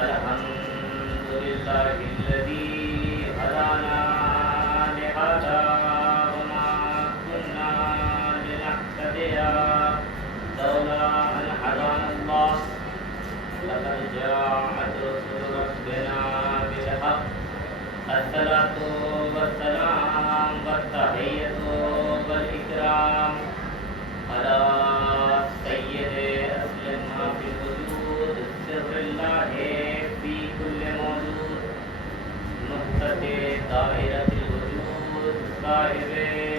الحمد لله الذي هدانا لهذا وما كنا لنهتدي لولا أن هدانا الله لقد جاءت رسل ربنا بالحق الصلاة والسلام والتحية والإكرام على سيد أسلم ما في الوجود سر الله في كل موجود نقطة دائرة الوجود صاحب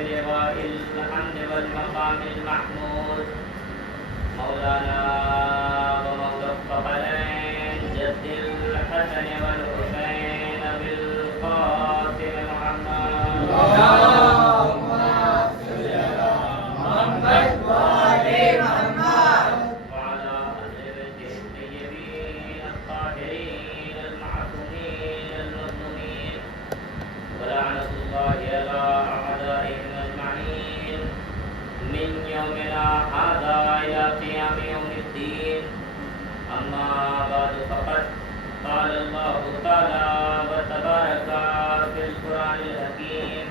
لواء الحمد والمقام المحمود مولانا ومولى الثقلين جد الحسن والحسين بالقاسم محمد أما بعد فقد قال الله تعالى وتبارك في القرآن الحكيم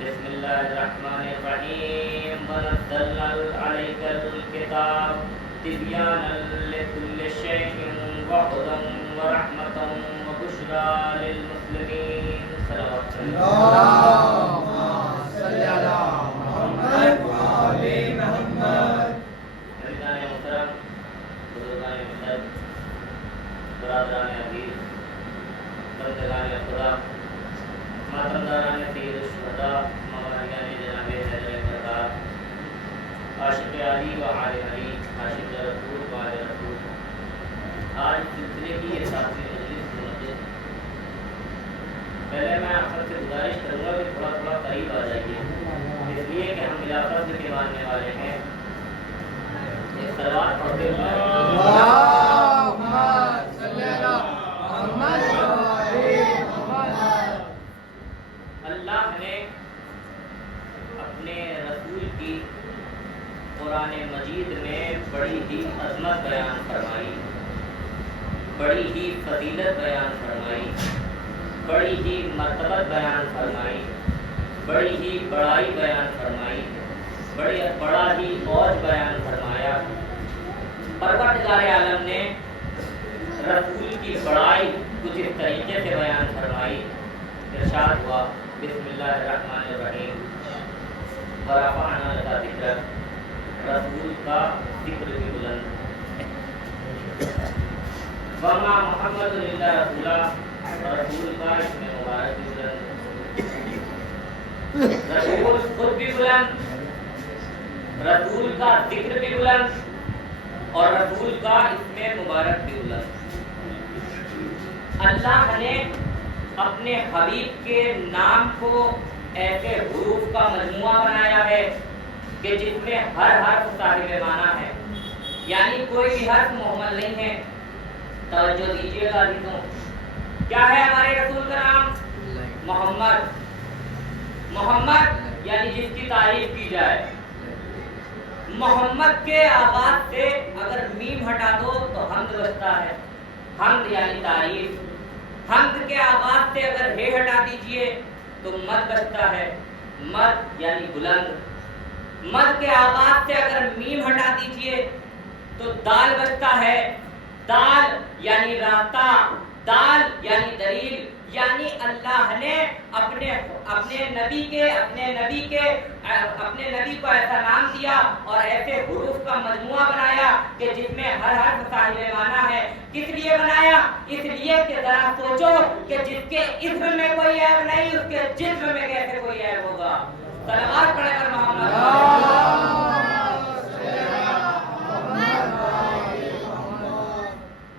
بسم الله الرحمن الرحيم ونزلنا عليك الكتاب تبيانا لكل شيء وهدى ورحمة وبشرى للمسلمين صلوات اللهم صل على محمد وآل محمد. برادران عزیز بندگان خدا ماتمداران سید الشہداء مولانا جناب حیدر برکات عاشق علی و آل علی عاشق رسول و آل رسول آج سلسلے کی یہ ساتویں مجلس منعقد. پہلے میں آپ سب سے گزارش کروں گا کہ تھوڑا تھوڑا قریب آ جائیے اس لیے کہ ہم بلا فضل کے ماننے والے ہیں. صلوات پڑھتے ہوئے اللہ نے اپنے رسول کی قرآن مجید میں بڑی ہی عظمت بیان فرمائی, بڑی ہی فضیلت بیان فرمائی, بڑی ہی مرتبت بیان فرمائی, بڑی ہی بڑائی بیان فرمائی, بڑا ہی اوج بیان فرمایا. پروردگار عالم نے رسول کی بڑائی کچھ اس طریقے سے بیان فرمائی. ارشاد ہوا بسم اللہ الرحمن الرحیم ورفعنا لک ذکرک. رسول کا ذکر بھی بلند. وما محمد الا رسولا, رسول کا اسم مبارک بھی بلند. رسول خود بھی بلند, رسول کا ذکر بھی بلند اور رسول کا اسم مبارک بھی بلند. اللہ نے اپنے حبیب کے نام کو ایسے حروف کا مجموعہ بنایا ہے کہ جس میں ہر حرف صاحب معنی ہے, یعنی کوئی بھی حرف مہمل نہیں ہے. توجہ دیجیے گا عزیزوں, کیا ہے ہمارے رسول کا نام؟ محمد. محمد یعنی جس کی تعریف کی جائے. محمد کے آغاز سے اگر میم ہٹا دو تو حمد بچتا ہے. حمد یعنی تعریف. حمد کے آغاز سے اگر ہے ہٹا دیجئے تو مد بچتا ہے. مد یعنی بلند. مد کے آغاز سے اگر میم ہٹا دیجئے تو دال بچتا ہے. دال یعنی راستہ, دال یعنی دلیل. یعنی اللہ نے اپنے نبی کو ایسا نام دیا اور ایسے حروف کا مجموعہ بنایا کہ جس میں ہر حرف صاحب معنی ہے. کس لیے بنایا؟ اس لیے کہ ذرا سوچو کہ جس کے اسم میں کوئی عیب نہیں اس کے جسم میں کیسے کوئی عیب ہوگا. صلوات پڑھے کر محمد.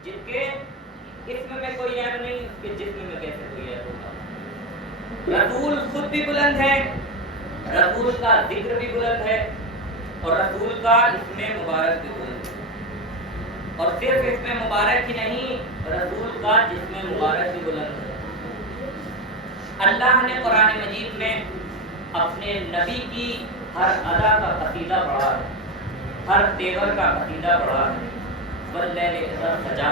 جس کے اسم میں کوئی عیب نہیں اس کے جسم میں کیسے کوئی عیب ہوگا. رسول خود بھی بلند ہے, رسول کا ذکر بھی بلند ہے اور رسول کا اسم مبارک بھی بلند ہے. اور صرف اسم مبارک ہی نہیں, رسول کا جسم مبارک بھی بلند ہے. اللہ نے قرآن مجید میں اپنے نبی کی ہر ادا کا قصیدہ پڑھا ہے, ہر تیور کا قصیدہ پڑھا ہے. واللیل اذا سجا,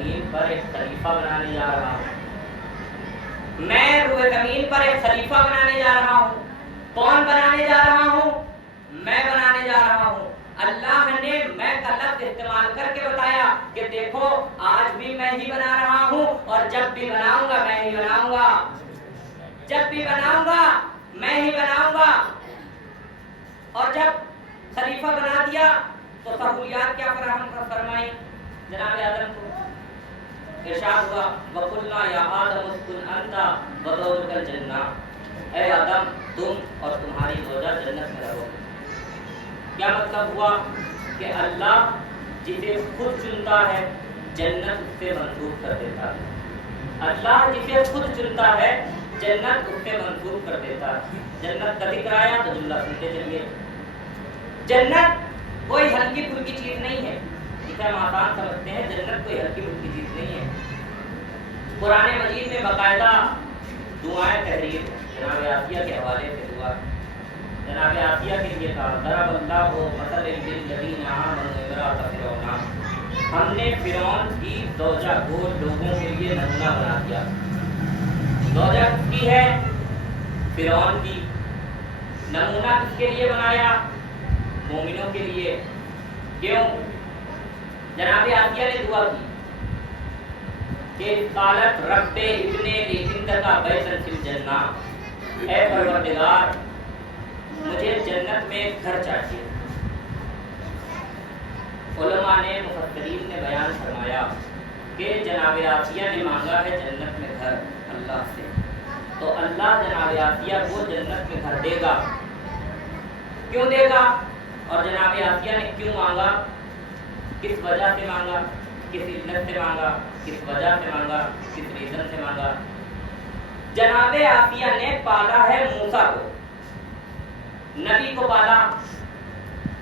زمین پر ایک خلیفہ بنانے جا رہا ہوں. میں روئے زمین پر ایک خلیفہ بنانے جا رہا ہوں. کون بنانے جا رہا ہوں؟ میں بنانے جا رہا ہوں. اللہ نے میں کا لفظ استعمال کر کے بتایا کہ دیکھو آج بھی میں ہی بنا رہا ہوں اور جب بھی بناؤں گا میں ہی بناؤں گا. جب بھی بناؤں گا میں ہی بناؤں گا. اور جب خلیفہ بنا دیا تو سہولیات کیا فراہم فرمائی جناب آدم کو؟ ارشاد ہوا وَقُلْنَا يَا آدَمُ اسْكُنْ أَنْتَ وَزَوْجُكَ الْجَنَّةَ، اے آدم تم اور تمہاری زوجہ جنت میں رہو. کیا مطلب ہوا کہ اللہ جسے خود چنتا ہے جنت اس سے منسوخ کر دیتا ہے. اللہ جسے خود چنتا ہے جنت اس سے منسوخ کر دیتا ہے. جنت کا ذکر آیا تو جملہ سنتے چلیے. جنت کوئی ہلکی پھلکی چیز نہیں ہے جسے ہم آسان سمجھتے ہیں. جنت کوئی ہلکی پھلکی چیز نہیں ہے. قرآن مجید میں باقاعدہ دعائیں تحریر جناب آسیہ کے حوالے سے دعا جناب آسیہ کے لیے کہا ضرب اللہ مثل للذین آمنوا امرأۃ فرعون، ہم نے فرعون کی زوجہ کو لوگوں کے لیے نمونہ بنا دیا. زوجہ کس کی ہے؟ فرعون کی. نمونہ کس کے لیے بنایا؟ مومنوں کے لیے. کیوں؟ جناب آسیہ نے دعا کی کہ قالت رب ابن لی عندک بیتا فی الجنہ، اے پروردگار مجھے جنت میں ایک گھر چاہیے. علماء نے مفسرین نے بیان فرمایا کہ جناب آسیہ نے مانگا ہے جنت میں گھر اللہ سے، تو اللہ جناب آسیہ کو جنت میں گھر دے گا. کیوں دے گا؟ اور جناب آسیہ نے کیوں مانگا؟ کس وجہ سے مانگا؟ کس علت سے مانگا؟ کس وجہ سے مانگا؟ کس ریزن سے مانگا؟ جناب آسیہ نے پالا ہے موسیٰ کو، نبی کو پالا،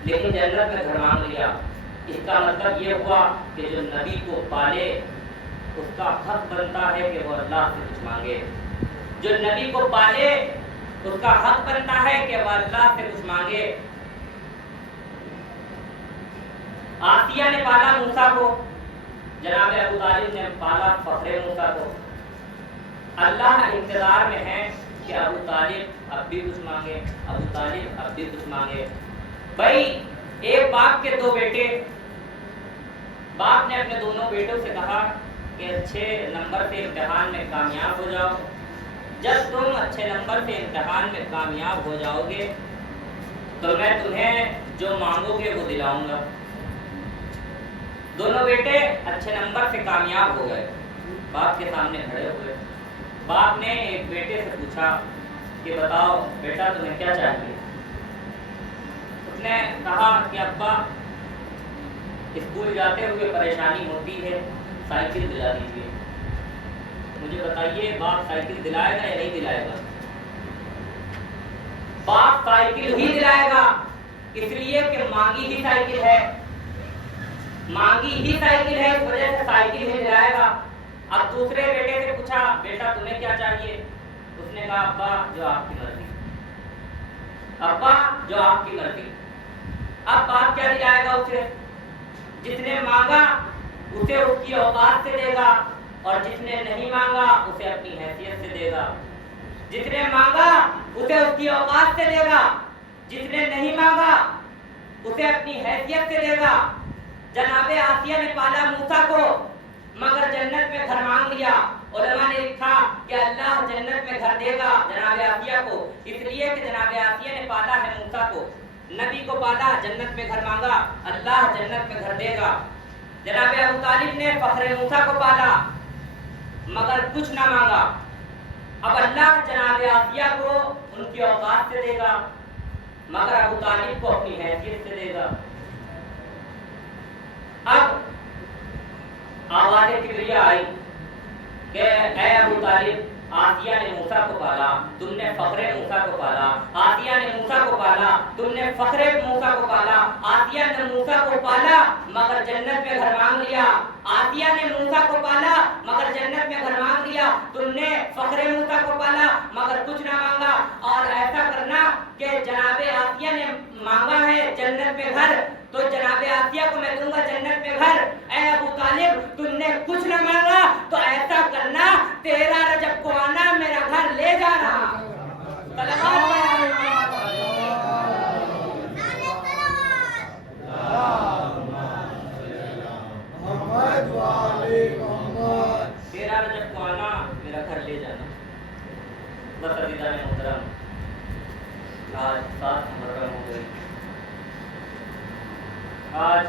لیکن جنت میں گھر مانگ لیا. اس کا مطلب یہ ہوا کہ جو نبی کو پالے اس کا حق بنتا ہے کہ وہ اللہ سے کچھ مانگے. جو نبی کو پالے اس کا حق بنتا ہے کہ وہ اللہ سے کچھ مانگے. آسیہ نے پالا موسیٰ کو، جناب ابو طالب نے پالا فخر موسیٰ کو. اللہ انتظار میں ہے کہ ابو طالب اب بھی کچھ مانگے، ابو طالب اب بھی کچھ مانگے. بھائی ایک باپ کے دو بیٹے، باپ نے اپنے دونوں بیٹوں سے کہا کہ اچھے نمبر سے امتحان میں کامیاب ہو جاؤ. جب تم اچھے نمبر سے امتحان میں کامیاب ہو جاؤ گے تو میں تمہیں جو مانگو گے وہ دلاؤں گا. دونوں بیٹے اچھے نمبر سے کامیاب ہو گئے، باپ کے سامنے کھڑے ہوئے. باپ نے ایک بیٹے سے پوچھا کہ بتاؤ بیٹا تمہیں کیا چاہیے؟ اس نے کہا کہ ابا اسکول جاتے ہوئے پریشانی ہوتی ہے، سائیکل دلا دیجیے. مجھے بتائیے باپ سائیکل دلائے گا یا نہیں دلائے گا؟ باپ سائیکل ہی دلائے گا، اس لیے کہ مانگی ہی سائیکل ہے، مانگی ہی سائیکل ہے، اس وجہ سے سائیکل ہی دلائے گا. اب دوسرے بیٹے سے پوچھا بیٹا تمہیں کیا چاہیے؟ اس نے کہا ابا جو آپ کی مرضی، ابا جو آپ کی مرضی. اب باپ کیا دلائے گا اسے؟ جس نے مانگا اسے اس کی اوقات سے دے گا، اور جس نے نہیں مانگا اسے اپنی حیثیت سے دے گا. جس نے مانگا اسے اس کی اوقات سے دے گا، جس نے نہیں مانگا اسے اپنی حیثیت سے دے گا. جناب آسیہ نے پالا موسیٰ کو مگر جنت میں گھر مانگ لیا. علماء نے لکھا کہ اللہ جنت میں گھر دے گا جناب آسیہ کو، اس لیے کہ جناب آسیہ نے پالا ہے موسیٰ کو، نبی کو پالا، جنت میں گھر مانگا، اللہ جنت میں گھر دے گا. جناب ابو طالب نے فخر موسیٰ کو پالا مگر کچھ نہ مانگا. اب اللہ جناب آسیہ کو ان کی اوقات سے دے گا مگر ابو طالب کو اپنی حیثیت سے دے گا. اب آواز کبریا آئی کہ اے ابو طالب آسیہ نے موسیٰ کو پالا، تم نے فخر موسیٰ کو پالا. آسیہ نے موسیٰ کو پالا، تم نے فخر موسیٰ کو پالا. آسیہ نے موسیٰ کو پالا مگر جنت میں گھر مانگ لیا. آسیہ نے موسیٰ کو پالا مگر جنت میں گھر مانگ لیا. تم نے فخر موسیٰ کو پالا مگر کچھ نہ مانگا. اور ایسا کرنا کہ جناب آسیہ نے مانگا ہے جنت میں گھر، تو جناب آسیہ کو میں دوں گا جنت میں گھر۔ اے ابو طالب تم نے کچھ نہ مانگا تو ایسا کرنا 13 رجب کو آنا میرا گھر لے جانا۔ محمد وعلى محمد۔ 13 رجب کو آنا میرا گھر لے جانا۔ بس عزیزان محترم آج 7 محرم ہو گئی۔ آج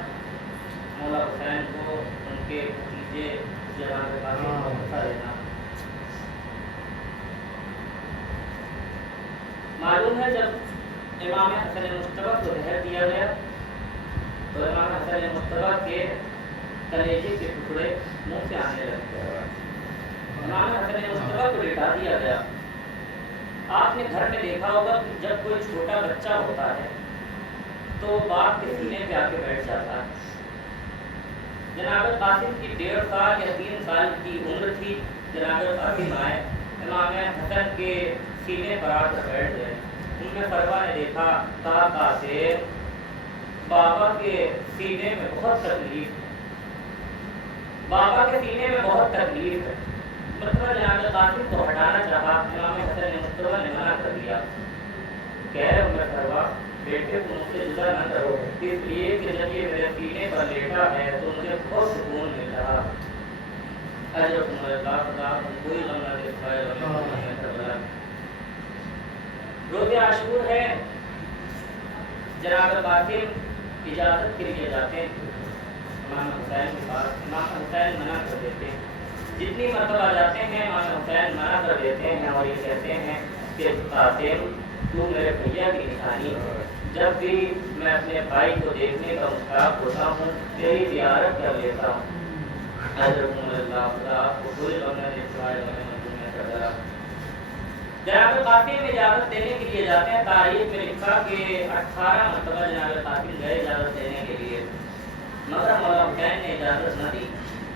مولا حسین کو ان کے بھتیجے جناب قاسم کو حصہ دینا۔ معلوم ہے جب امام حسن مجتبی کو زہر دیا گیا تو امام حسن مجتبی کے کلیجے کے ٹکڑے منہ سے آنے لگے۔ امام حسن مجتبی کو لٹا دیا گیا۔ آپ نے گھر میں دیکھا ہوگا کہ جب کوئی چھوٹا بچہ ہوتا ہے تو باپ کے سینے پہ آ کے بیٹھ جاتا ہے۔ جناب قاسم کی 1.5 سال یا 3 سال کی عمر تھی۔ جناب قاسم آئے، امام حسن کے سینے پر آ کر بیٹھ گئے۔ ان میں فروا نے دیکھا، کہا قاسم بابا کے سینے میں بہت تکلیف ہے، بابا کے سینے میں بہت تکلیف ہے۔ مطلب جناب قاسم کو ہٹانا چاہا، امام حسن مجتبی نے منع کر دیا۔ کہہ رہے میں فروا بیٹے کو مجھ سے جدا نہ کرو، اس لیے کہ جب یہ میرے سینے پر لیٹا ہے تو مجھے بہت سکون مل رہا۔ اجرکم اللہ خدا کوئی غم نہ دے پائے کربلا۔ روز عاشور ہے، جناب قاسم اجازت کے لیے جاتے ہیں امام حسین کے پاس۔ امام حسین منع کر دیتے ہیں، جتنی مرتبہ جاتے ہیں امام حسین منع کر دیتے ہیں اور یہ کہتے ہیں کہ قاسم تو میرے بھیا کی نشانی ہے، جب بھی میں اپنے بھائی کو دیکھنے کا مشتاق ہوتا ہوں تیری زیارت کر لیتا ہوں۔ اجرکم اللہ خدا آپ کو کوئی غم نہ دے سوائے غم مظلوم کربلا۔ جناب قاسم اجازت دینے کے لیے جاتے ہیں۔ تاریخ میں لکھا کہ 18 مرتبہ جناب قاسم گئے اجازت دینے کے لیے، مگر مولا حسین نے اجازت نہ دی۔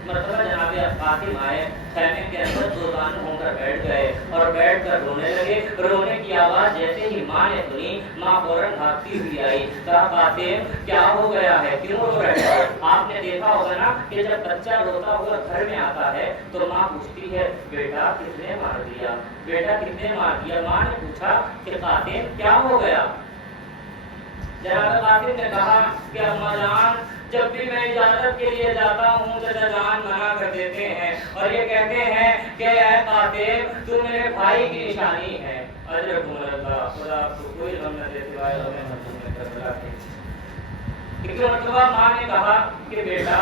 مرتبہ جناب قاسم آئے، خیمے کے اندر دو زانو ہو کر بیٹھ گئے اور بیٹھ کر رونے لگے۔ رونے کی آواز جیسے ہی ماں نے سنی، ماں فوراً بھاگتی ہوئی آئی، کہا قاسم کیا ہو گیا ہے، کیوں رو رہے ہو؟ آپ نے دیکھا ہوگا نا کہ جب بچہ روتا ہوا گھر میں آتا ہے تو ماں پوچھتی ہے بیٹا کس نے مار دیا، بیٹا کس نے مار دیا؟ ماں نے پوچھا کہ قاسم کیا ہو گیا؟ جناب قاسم نے کہا کہ اماں جان جب بھی میں اجازت کے لیے جاتا ہوں چچا جان منع کر دیتے ہیں اور یہ کہتے ہیں کہ اے قاسم تو میرے بھائی کی نشانی ہے۔ اجرکم اللہ خدا آپ کو کوئی غم نہ دے سوائے غم مظلوم کربلا کے۔ ایک مرتبہ ماں نے کہا کہ بیٹا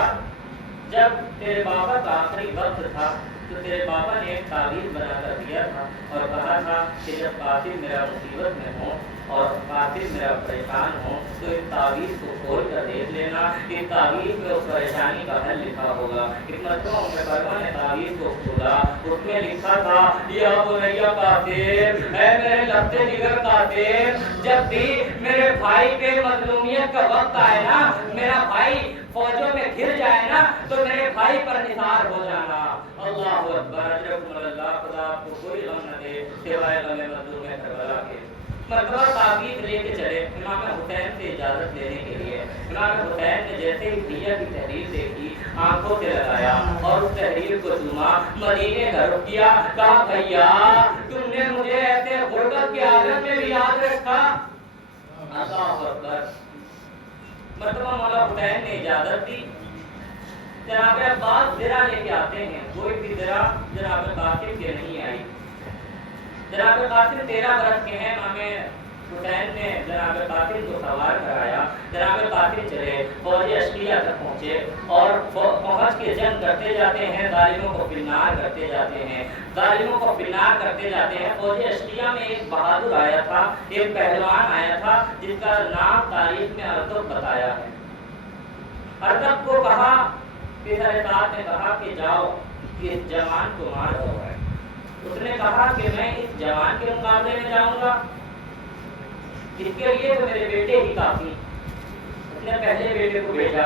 جب تیرے بابا کا آخری وقت تھا تو تیرے بابا نے ایک تعویذ بنا کر دیا تھا اور کہا تھا کہ جب قاسم میرا مصیبت میں ہو اور قاسم میرا پریشان ہو تو اس تعویذ کو کھول کر دیکھ لینا، اس تعویذ میں اس پریشانی کا حل لکھا ہوگا۔ ایک مرتبہ عمر فرما نے تعویذ کو کھولا، اس میں لکھا تھا یا بنی قاسم، اے میرے لفظ جگر قاسم، جب بھی میرے بھائی کے مظلومیت کا وقت آئے نا، میرا بھائی فوجوں میں گر جائے نا تو میرے بھائی پر نثار ہو جانا۔ اللہ اکبر۔ اجرکم اللہ خدا آپ کو کوئی غم نہ دے سوائے غم مظلوم کربلا کے۔ مرتبہ تعویذ لے کے چلے امام حسین سے اجازت لینے کے لیے۔ امام حسین نے جیسے ہی بھیا کی تحریر دیکھی آنکھوں سے لگایا اور اس تحریر کو چوما، مدینے کا رخ کیا، کہا بھیا تم نے مجھے ایسے غربت کے عالم میں بھی یاد رکھا۔ اللہ اکبر۔ مرتبہ مولا حسین نے اجازت دی۔ جناب عباس زرہ لے کے آتے ہیں، کوئی بھی زرہ جناب قاسم کے نہیں آئی۔ جناب قاسم 13 برس کے ہیں، امام حسین نے جناب قاسم کو سوار کرایا۔ جناب قاسم چلے، فوج اشقیہ تک پہنچے اور پہنچ کے جنگ کرتے جاتے ہیں، ظالموں کو فنار کرتے جاتے ہیں، ظالموں کو فنار کرتے جاتے ہیں۔ فوج اشقیہ میں ایک بہادر آیا تھا، ایک پہلوان آیا تھا جس کا نام تاریخ میں ارطب بتایا ہے۔ ارطب کو کہا کہ سرکار نے کہا کہ جاؤ اس جوان کو مار دو۔ اس نے کہا کہ میں اس جوان کے مقابلے میں جاؤں گا، اس کے لیے تو میرے بیٹے ہی کافی۔ اس نے پہلے بیٹے کو بھیجا،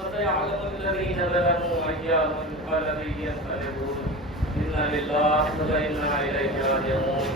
وسيعلم الذين ظلموا أيام الذي ينقلبون إنا لله وإنا إليه راجعون.